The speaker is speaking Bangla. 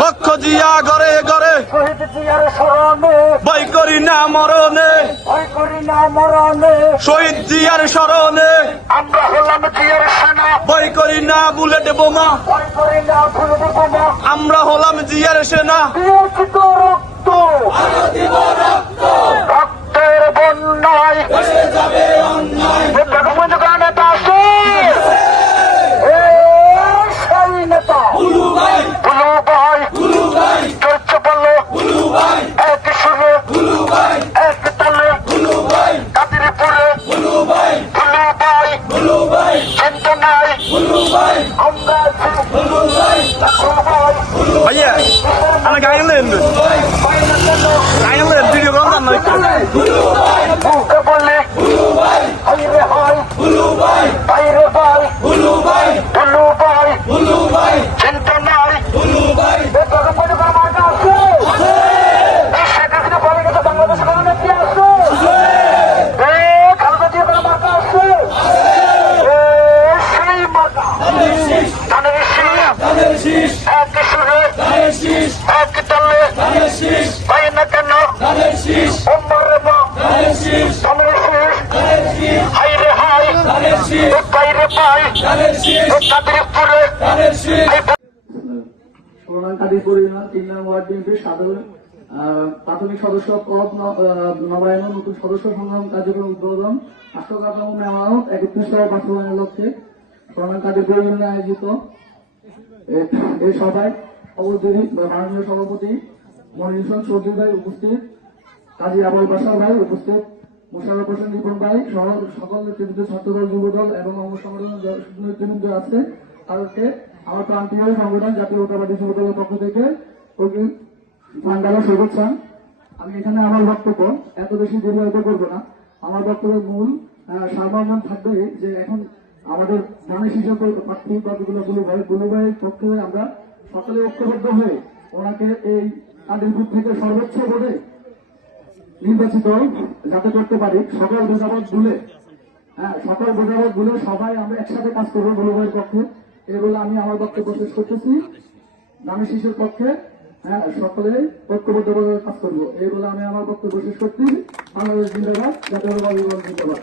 লক্ষ জিয়া ঘরে ঘরে ভয় করি না মরণে, শহীদ জিয়ার স্মরণে আমরা হলাম জিয়ার সেনা, ভয় করি না বুলেট বোমা, আমরা হলাম জিয়ার সেনা। রক্তের বন্যায় নেতা আছে সেই নেতা বুলু ভাই চলছে বলো এক সুরে এক তালে কাদিরপুরে বুলু ভাই চিন্তা নাই আমরা ভাইয়া আমি গাইলেন ভিডিও করলাম না বললে বাইরে হয় বাইরে ভাই চিন্তা নাই বাংলাদেশ করোনা কি আছে খালেদা জিয়া কোনো মার্কা আছে সেই মার্কা ধানের শীষ এক সুরে এক তালে পাই না কেন ওমরে মা ধানের শীষ হাইরে হাই বাইরে পাই কাদিরপুরে কাদিরপুর ইউনিয়ন 3 নং ওয়ার্ড বিএনপির সাধারণ প্রাথমিক সদস্য পদ নবায়ন নতুন সদস্য সংগ্রাম কার্যক্রম উদ্বোধন 8 মেয়ামত 31 বাস্তবায়নের লক্ষ্যে সোনার কাদিরপুর ইউনিয়নে আয়োজিত এই সভায় অবৈতনিক মাননীয় সভাপতি মনিরুল চৌধুরী ভাই উপস্থিত, কাজী আবুল বাসার ভাই উপস্থিত, মোশাররফ হোসেন রিপন ভাই সহ সকল নেতৃবৃন্দ, ছাত্রদল, যুবদল এবং অঙ্গ সংগঠনের নেতৃবৃন্দ আছে। তাদেরকে আমার প্রান্তীয় সংগঠন জাতীয়তাবাদী যুবদলের পক্ষ থেকে শুভেচ্ছা। আমি এখানে আমার বক্তব্য এত বেশি দীর্ঘায়িত করবো না। আমার বক্তব্যের মূল সারমর্ম থাকবে যে এখন আমাদের ধানের শীর্ষক প্রার্থী কতগুলো গুলু ভাইয়ের পক্ষে আমরা সকলে ঐক্যবদ্ধ হয়ে ওনাকে এই কাদিরপুর থেকে সর্বোচ্চ ভোটে নির্বাচিত যাতে করতে পারি। সকল ভোটাভোট ভুলে সবাই আমরা একসাথে কাজ করবো গুলু ভাইয়ের পক্ষে। এই বলে আমি আমার বক্তব্য শেষ করতেছি। ধানের শীর্ষের পক্ষে সকলে ঐক্যবদ্ধভাবে কাজ করবো এই বলে আমি আমার বক্তব্য শেষ করছি। বাংলাদেশ জিন্দাবাদ, জাতীয়তাবাদী জিন্দাবাদ।